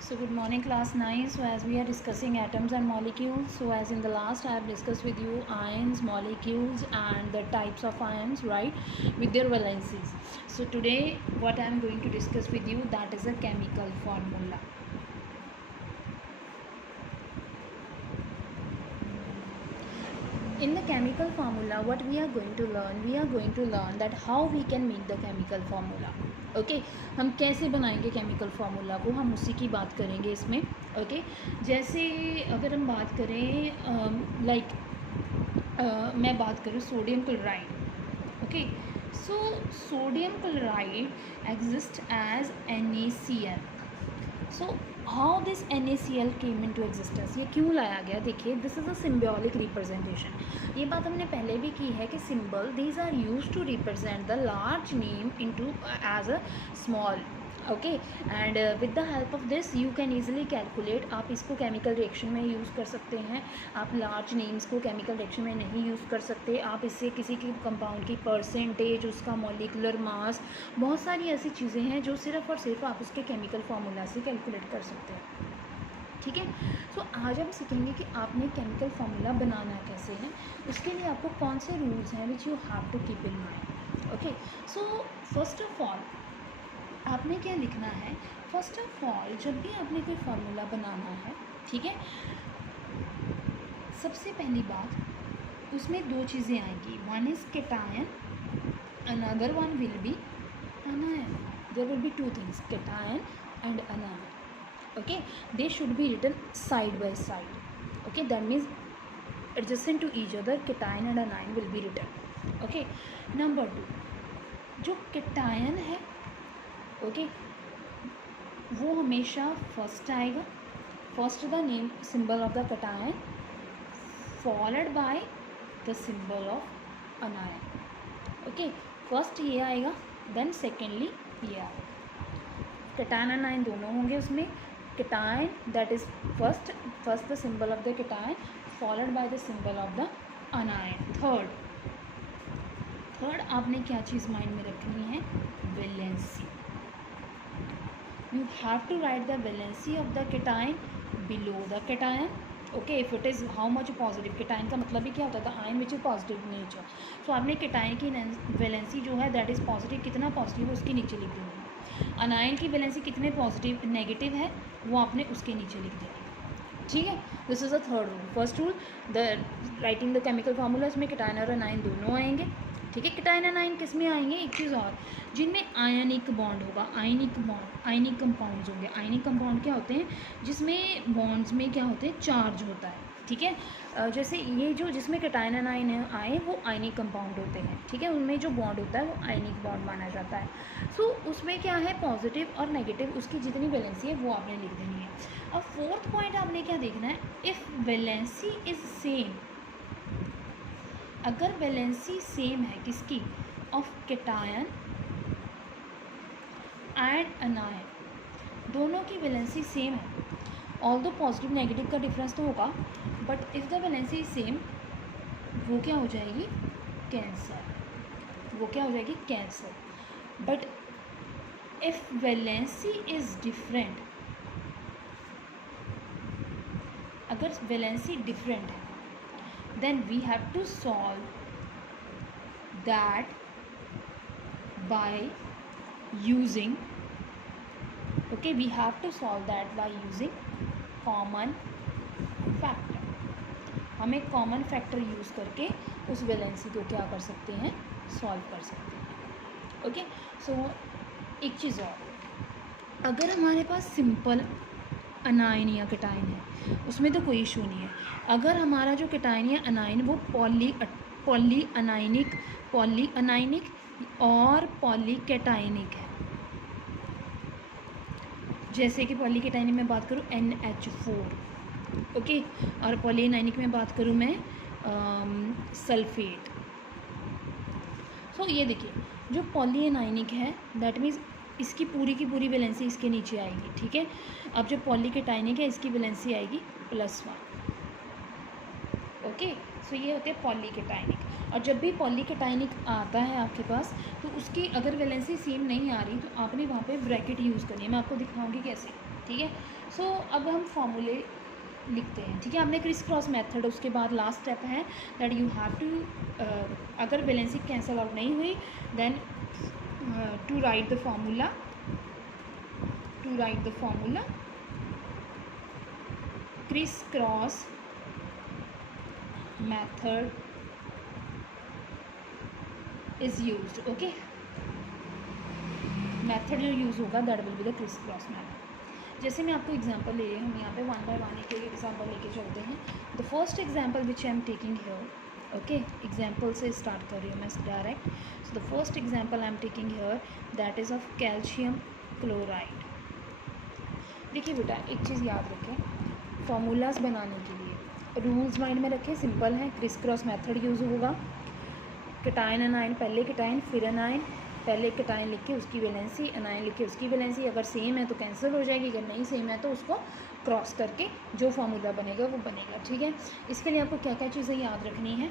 So good morning class 9. So as we are discussing atoms and molecules, so as in the last I have discussed with you ions, molecules and the types of ions, right, with their valencies. So today what I am going to discuss with you, that is a chemical formula. In the chemical formula, what we are going to learn that how we can make the chemical formula. Okay हम कैसे बनाएंगे chemical formula को, हम उसी की बात करेंगे इसमें. ओके जैसे अगर हम बात करें मैं बात करूँ sodium chloride. Okay so sodium chloride exist as NaCl. So how this NaCl came into existence, ये क्यों लाया गया. देखिए this is a symbolic representation. ये बात हमने पहले भी की है कि symbol these are use to represent the large name into as a small. Okay and with the help of this you can easily calculate. आप इसको केमिकल रिएक्शन में यूज़ कर सकते हैं. आप लार्ज नेम्स को केमिकल रिएक्शन में नहीं यूज़ कर सकते. आप इससे किसी की कंपाउंड की परसेंटेज, उसका मॉलिक्यूलर मास, बहुत सारी ऐसी चीज़ें हैं जो सिर्फ़ और सिर्फ आप उसके केमिकल फार्मूला से कैलकुलेट कर सकते हैं. ठीक है. सो आज हम सीखेंगे कि आपने केमिकल फार्मूला बनाना कैसे है. उसके लिए आपको कौन से रूल्स हैं which you have to keep in mind. Okay so first of all आपने क्या लिखना है. फर्स्ट ऑफ ऑल जब भी आपने कोई फार्मूला बनाना है, ठीक है, सबसे पहली बात उसमें दो चीज़ें आएंगी. One is cation, another one will be anion. There will be two things, cation and anion. Okay, they should be written side by side. Okay, that means adjacent to each other cation and anion will be written. Okay, number 2, जो cation है, okay, वो हमेशा first आएगा. First the name symbol of the cation followed by the symbol of अनायन. Okay first ये आएगा, then secondly ये आएगा. cation and anion दोनों होंगे उसमें. cation, that is first the symbol of the cation followed by the symbol of the anion. Third आपने क्या चीज़ माइंड में रखनी है, valency. You have to write the valency of the cation below the cation. Okay if it is how much positive. cation का मतलब ही क्या होता था, ion which is positive nature. So आपने cation की वैलेंसी जो है दैट इज़ पॉजिटिव, कितना पॉजिटिव है उसके नीचे लिख देंगे. अनायन की वैलेंसी कितने पॉजिटिव नेगेटिव है वो आपने उसके नीचे लिख देंगे. ठीक है, this is the third rule. First rule the writing the chemical formula, इसमें cation और अनायन दोनों आएंगे. ठीक है, cation अनायन किस में आएंगे, एक चीज़ और, जिनमें आयनिक बॉन्ड होगा. आयनिक कंपाउंड्स होंगे. आयनिक कंपाउंड क्या होते हैं, जिसमें बॉन्ड्स में क्या होते हैं, चार्ज होता है. ठीक है, जैसे ये जो जिसमें cation अनायन आए वो आयनिक कंपाउंड होते हैं. ठीक है, उनमें जो बॉन्ड होता है वो आयनिक बॉन्ड माना जाता है. सो उसमें क्या है, पॉजिटिव और नेगेटिव, उसकी जितनी वैलेंसी है वो आपने लिख देनी है. अब फोर्थ पॉइंट आपने क्या देखना है, इफ़ वैलेंसी इज़ सेम, अगर वैलेंसी सेम है किसकी, ऑफ cation एंड अनायन, दोनों की वैलेंसी सेम है. ऑल्दो पॉजिटिव नेगेटिव का डिफरेंस तो होगा, but if the valency is same, वो क्या हो जाएगी, कैंसर. वो क्या हो जाएगी, cancer. But if valency is different, अगर वैलेंसी डिफरेंट है, then we have to solve that by using, okay, we have to solve that by using common factor. हम एक कॉमन फैक्टर यूज़ करके उस वैलेंसी को क्या कर सकते हैं, सॉल्व कर सकते हैं. ओके सो एक चीज़ और, अगर हमारे पास सिंपल अनायन या cation है उसमें तो कोई इशू नहीं है. अगर हमारा जो cation या अनायन वो पॉली अनायनिक और पॉलीकेटायनिक है, जैसे कि पॉलीकेटायनिक में बात करूँ NH4, ओके, और पॉली अनायनिक में बात करूँ मैं सल्फेट. सो ये देखिए जो पॉली अनायनिक है दैट मीन्स इसकी पूरी की पूरी वैलेंसी इसके नीचे आएगी. ठीक है, अब जो पॉलीकेटायनिक है इसकी वैलेंसी आएगी +1. ओके सो ये होते हैं पॉलीकेटायनिक. और जब भी पॉलीकेटायनिक आता है आपके पास तो उसकी अगर वैलेंसी सेम नहीं आ रही तो आपने वहाँ पे ब्रैकेट यूज़ करनी है. मैं आपको दिखाऊंगी कैसे. ठीक है। सो अब हम फॉर्मूले लिखते हैं, ठीक है। आपने क्रिस क्रॉस मेथड, उसके बाद लास्ट स्टेप है दैट यू हैव टू, अगर वैलेंसी कैंसल आउट नहीं हुई then to write the formula criss cross method is used. Okay, method जो यूज़ होगा that will be the criss cross method. जैसे मैं आपको एग्जांपल ले रही हूँ, हम यहाँ पे वन बाय वन एक एग्जांपल लेके चलते हैं। The first example which I am taking here, okay, example से स्टार्ट कर रही हूँ मैं direct. So the first example I am taking here that is of calcium chloride. देखिए बेटा, एक चीज़ याद रखें, फार्मूलाज बनाने के लिए रूल्स माइंड में रखें, सिंपल है, क्रिस क्रॉस मेथड यूज़ होगा। कैटायन अनायन, पहले कैटायन फिर अनायन, पहले कैटायन लिख के उसकी वैलेंसी, अनायन लिख के उसकी वैलेंसी, अगर सेम है तो कैंसिल हो जाएगी, अगर नहीं सेम है तो उसको क्रॉस करके जो फार्मूला बनेगा वो बनेगा, ठीक है। इसके लिए आपको क्या क्या चीज़ें याद रखनी है,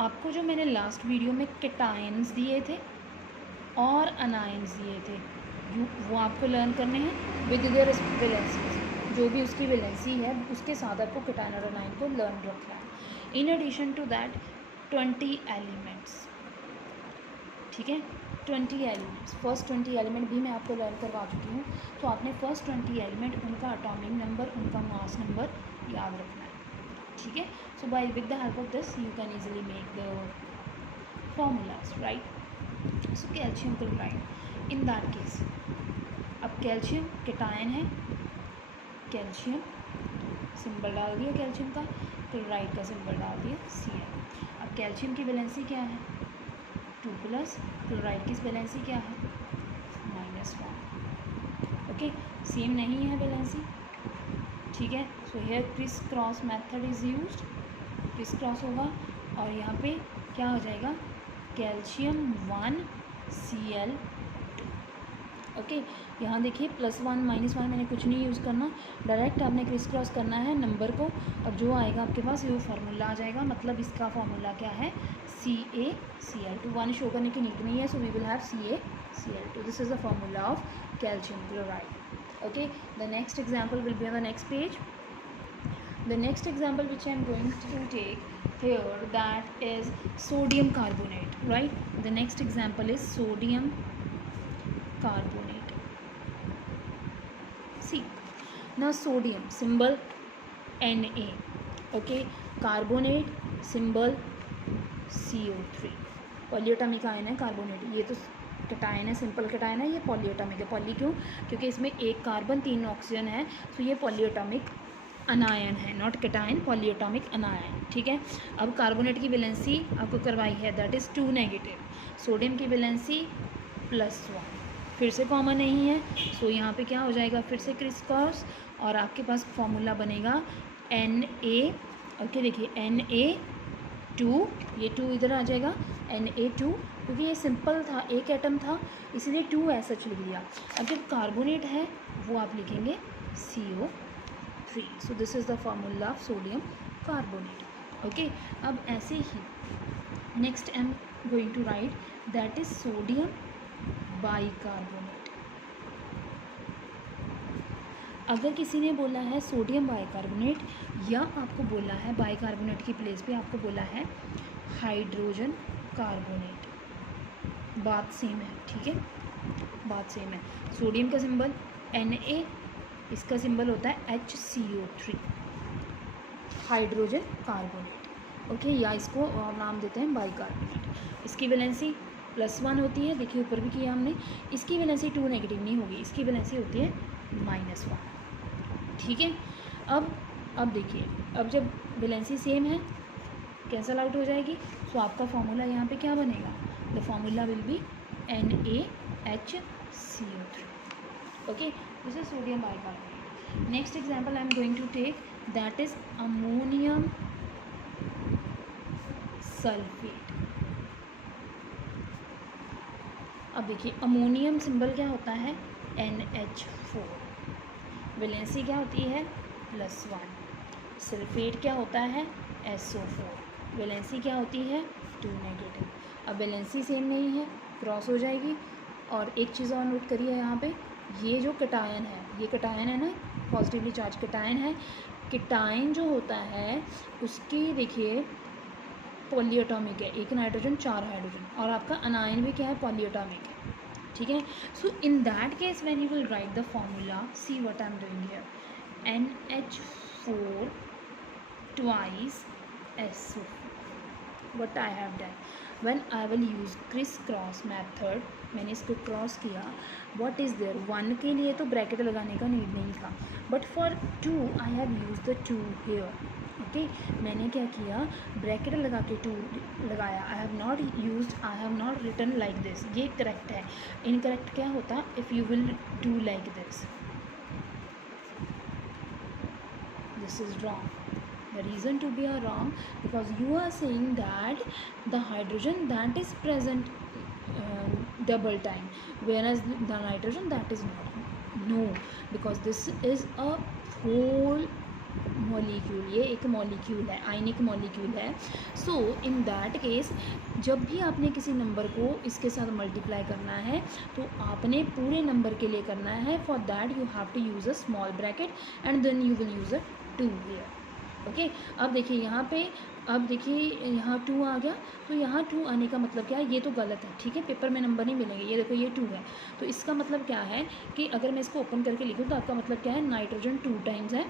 आपको जो मैंने लास्ट वीडियो में कैटायंस दिए थे और अनायंस दिए थे वो आपको लर्न करने हैं विद देयर वैलेंसी, जो भी उसकी वैलेंसी है उसके साथ आपको कैटायन और अनायन को लर्न रखना है। In addition to that 20 elements, ठीक है, 20 एलिमेंट्स, फर्स्ट 20 एलिमेंट भी मैं आपको लर्न करवा चुकी हूँ। तो आपने फर्स्ट 20 एलिमेंट, उनका एटॉमिक नंबर, उनका मास नंबर याद रखना है, ठीक है। So by with the help of this you can easily make the formulas, right. So calcium chloride, in that case अब कैल्शियम कैटायन है, कैल्शियम सिंबल डाल दिया कैल्शियम का, क्लोराइड का सिंबल डाल दिया Cl। अब कैल्शियम की वैलेंसी क्या है 2+, क्लोराइड की वैलेंसी क्या है -1। ओके, सेम नहीं है वैलेंसी, ठीक है। So here Chris cross method is used, criss cross होगा और यहाँ पे क्या हो जाएगा कैल्शियम 1 Cl। ओके, यहाँ देखिए +1 -1 मैंने कुछ नहीं यूज़ करना, डायरेक्ट आपने क्रिस क्रॉस करना है नंबर को और जो आएगा आपके पास वो फार्मूला आ जाएगा। मतलब इसका फार्मूला क्या है CaCl2, 1 शो करने की नीड नहीं है, so we will have CaCl2। This is the formula of calcium chloride. Okay, the next example will be on the next page. The next example which I am going to take here, that is sodium carbonate, right? The next example is sodium carbonate. See, now sodium symbol Na, okay, carbonate symbol CO3, polyatomic ion है carbonate. ये तो cation है, simple cation है, ये polyatomic है। Poly क्यों, क्योंकि इसमें एक कार्बन 3 ऑक्सीजन है, तो ये पॉलीएटॉमिक अनायन है, नॉट कैटायन, पॉलीएटॉमिक अनायन, ठीक है। अब कार्बोनेट की वैलेंसी आपको करवाई है दैट इज़ 2 नेगेटिव, सोडियम की वैलेंसी +1, फिर से कॉमन नहीं है, सो यहाँ पे क्या हो जाएगा फिर से क्रिस क्रॉस और आपके पास फॉर्मूला बनेगा Na। ओके, देखिए Na2, ये 2 इधर आ जाएगा Na2, क्योंकि ये सिंपल था, एक एटम था, इसीलिए 2 ऐसा लिख दिया। अब जब कार्बोनेट है वो आप लिखेंगे CO3। So this is the formula of sodium carbonate. Okay, अब ऐसे ही next I am going to write that is sodium bicarbonate. अगर किसी ने बोला है सोडियम बाइकार्बोनेट या आपको बोला है बाइकार्बोनेट की प्लेस पे आपको बोला है हाइड्रोजन कार्बोनेट, बात सेम है, ठीक है, बात सेम है। सोडियम का सिंबल Na, इसका सिंबल होता है HCO3, हाइड्रोजन कार्बोनेट। ओके, या इसको नाम देते हैं बाइकार्बोनेट। इसकी वैलेंसी +1 होती है, देखिए ऊपर भी किया हमने। इसकी वैलेंसी 2 नेगेटिव नहीं होगी, इसकी वैलेंसी होती है -1, ठीक है। अब देखिए, अब जब वैलेंसी सेम है कैंसल आउट हो जाएगी, सो आपका फार्मूला यहाँ पे क्या बनेगा, the formula will be NaHCO3। Okay, this is sodium bicarbonate. Next example I am going to take that is ammonium sulphate. अब देखिए अमोनियम सिंबल क्या होता है NH4, वैलेंसी क्या होती है +1, सल्फेट क्या होता है SO4, वैलेंसी क्या होती है 2 नेगेटिव। अब वैलेंसी सेम नहीं है, क्रॉस हो जाएगी। और एक चीज़ और नोट करिए यहाँ पे, ये जो कटायन है, ये कटायन है ना, पॉजिटिवली चार्ज कटायन है। कटायन जो होता है उसकी देखिए पॉलीएटॉमिक है, एक नाइट्रोजन 4 हाइड्रोजन, और आपका अनायन भी क्या है, पॉलीएटॉमिक है, ठीक है। So in that case when you will write the formula, see what I am doing here, NH4 twice SO4. What I have done, when I will use criss cross method, मैंने इसको cross किया, what is there, 1 के लिए तो bracket लगाने का need नहीं था, but for 2 I have use the 2 here, okay. मैंने क्या किया, ब्रैकेट लगा के 2 लगाया, I have not written like this, ये करेक्ट है। इनकरेक्ट क्या होता, if you will do like this is wrong. The reason to be wrong, because you are saying that the hydrogen that is present double time, whereas the nitrogen that is not. No, because this is a whole molecule, ये एक molecule है, आयनिक molecule है। So in that case जब भी आपने किसी number को इसके साथ मल्टीप्लाई करना है तो आपने पूरे नंबर के लिए करना है, for that you have to use a small bracket and then you will use a 2 here, okay. अब देखिए यहाँ पे, अब देखिए यहाँ 2 आ गया, तो यहाँ 2 आने का मतलब क्या है, ये तो गलत है, ठीक है, पेपर में नंबर नहीं मिलेंगे। ये देखो ये 2 है, तो इसका मतलब क्या है कि अगर मैं इसको ओपन करके लिखूँ तो आपका मतलब क्या है, नाइट्रोजन 2 टाइम्स है,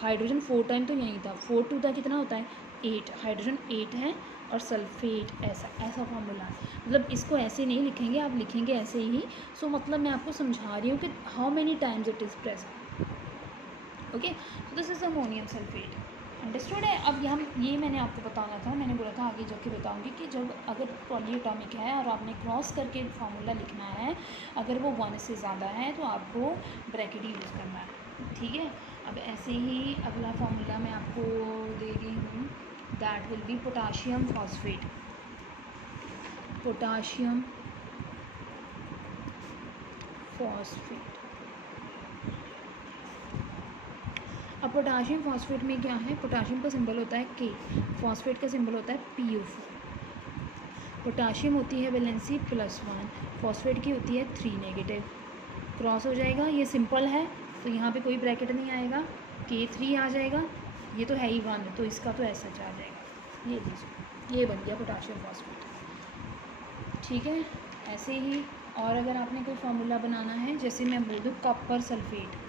हाइड्रोजन 4 टाइम तो यहीं था, 4 2 था, कितना होता है 8, हाइड्रोजन 8 है, और सल्फेट ऐसा फॉर्मूला। मतलब इसको ऐसे नहीं लिखेंगे, आप लिखेंगे ऐसे ही। सो मतलब मैं आपको समझा रही हूँ कि how many times it is present, okay. So this is ammonium sulphate, understood है। अब ये मैंने आपको बताना था, मैंने बोला था आगे जाके बताऊंगी कि जब अगर पॉलीएटॉमिक है और आपने क्रॉस करके फार्मूला लिखना है, अगर वो 1 से ज़्यादा है तो आपको ब्रैकेट यूज़ करना है, ठीक है। अब ऐसे ही अगला फार्मूला मैं आपको दे रही हूँ, that will B potassium phosphate, potassium phosphate. अब पोटाशियम फॉस्फेट में क्या है, पोटाशियम का सिंबल होता है K, फॉस्फेट का सिंबल होता है PO4। पोटाशियम होती है वैलेंसी +1, फॉस्फेट की होती है 3 नेगेटिव, क्रॉस हो जाएगा, ये सिंपल है तो यहाँ पे कोई ब्रैकेट नहीं आएगा, K3 आ जाएगा, ये तो है ही 1 तो इसका तो ऐसा आ जाएगा, ये लीजिए, ये बन गया पोटाशियम फॉस्फेट, ठीक है। ऐसे ही और अगर आपने कोई फार्मूला बनाना है, जैसे मैं बोल दूँ कॉपर सल्फेट,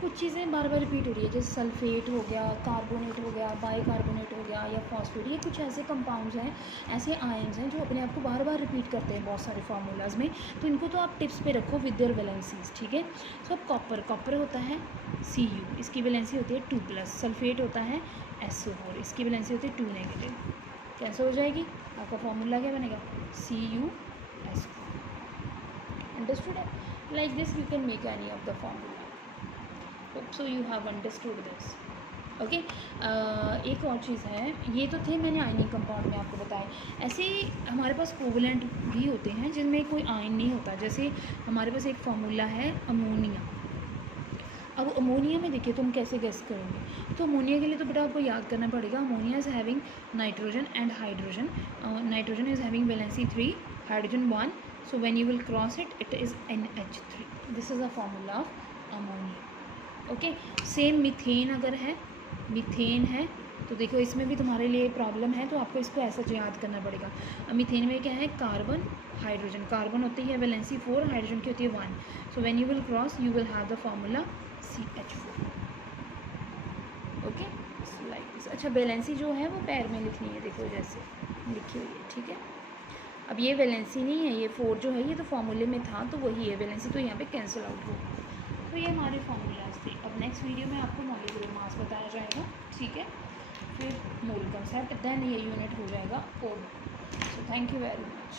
कुछ चीज़ें बार बार रिपीट हो रही है, जैसे सल्फेट हो गया, कार्बोनेट हो गया, बाइकार्बोनेट हो गया, या फॉस्फेट, ये कुछ ऐसे कंपाउंड्स हैं, ऐसे आयन्स हैं जो अपने आप को बार बार रिपीट करते हैं बहुत सारे फार्मूलाज में, तो इनको तो आप टिप्स पे रखो विद देयर वैलेंसीज, ठीक है। सो कॉपर होता है Cu, इसकी वैलेंसी होती है 2+, सल्फेट होता है SO4, इसकी वैलेंसी होती है 2 नेगेटिव, कैसे हो जाएगी, आपका फार्मूला क्या बनेगा, CuSO4, अंडरस्टूड है। Like this you can make any of the formula. Hope so you have understood this, okay. एक और चीज़ है, ये तो थे मैंने आयनिक कंपाउंड में आपको बताए, ऐसे ही हमारे पास कोवलेंट भी होते हैं जिनमें कोई आयन नहीं होता, जैसे हमारे पास एक फार्मूला है अमोनिया। अब अमोनिया में देखिए तुम कैसे गेस करोगे, तो अमोनिया के लिए तो बेटा आपको याद करना पड़ेगा, ammonia is having nitrogen and hydrogen, nitrogen is having valency 3, hydrogen 1, so when you will cross it is NH3, this is a formula of ammonia, okay. Same methane अगर है, मीथेन है तो देखो इसमें भी तुम्हारे लिए प्रॉब्लम है, तो आपको इसको ऐसा याद करना पड़ेगा। अब मीथेन में क्या है, कार्बन हाइड्रोजन, कार्बन होती है वैलेंसी 4, हाइड्रोजन की होती है 1, so when you will cross you will have the formula CH4, okay, like. अच्छा वैलेंसी जो है वो पैर में लिखनी है, देखो जैसे लिखी हुई है, ठीक है। अब ये वैलेंसी नहीं है, ये 4 जो है ये तो फार्मूले में था तो वही है, वैलेंसी तो यहाँ पे कैंसिल आउट होगा। तो ये हमारे फार्मूलाज थे। अब नेक्स्ट वीडियो में आपको मॉलिक्यूलर मास बताया जाएगा, ठीक है, फिर मोल कंसेप्ट, देन ये यूनिट हो जाएगा ohm. So thank you very much.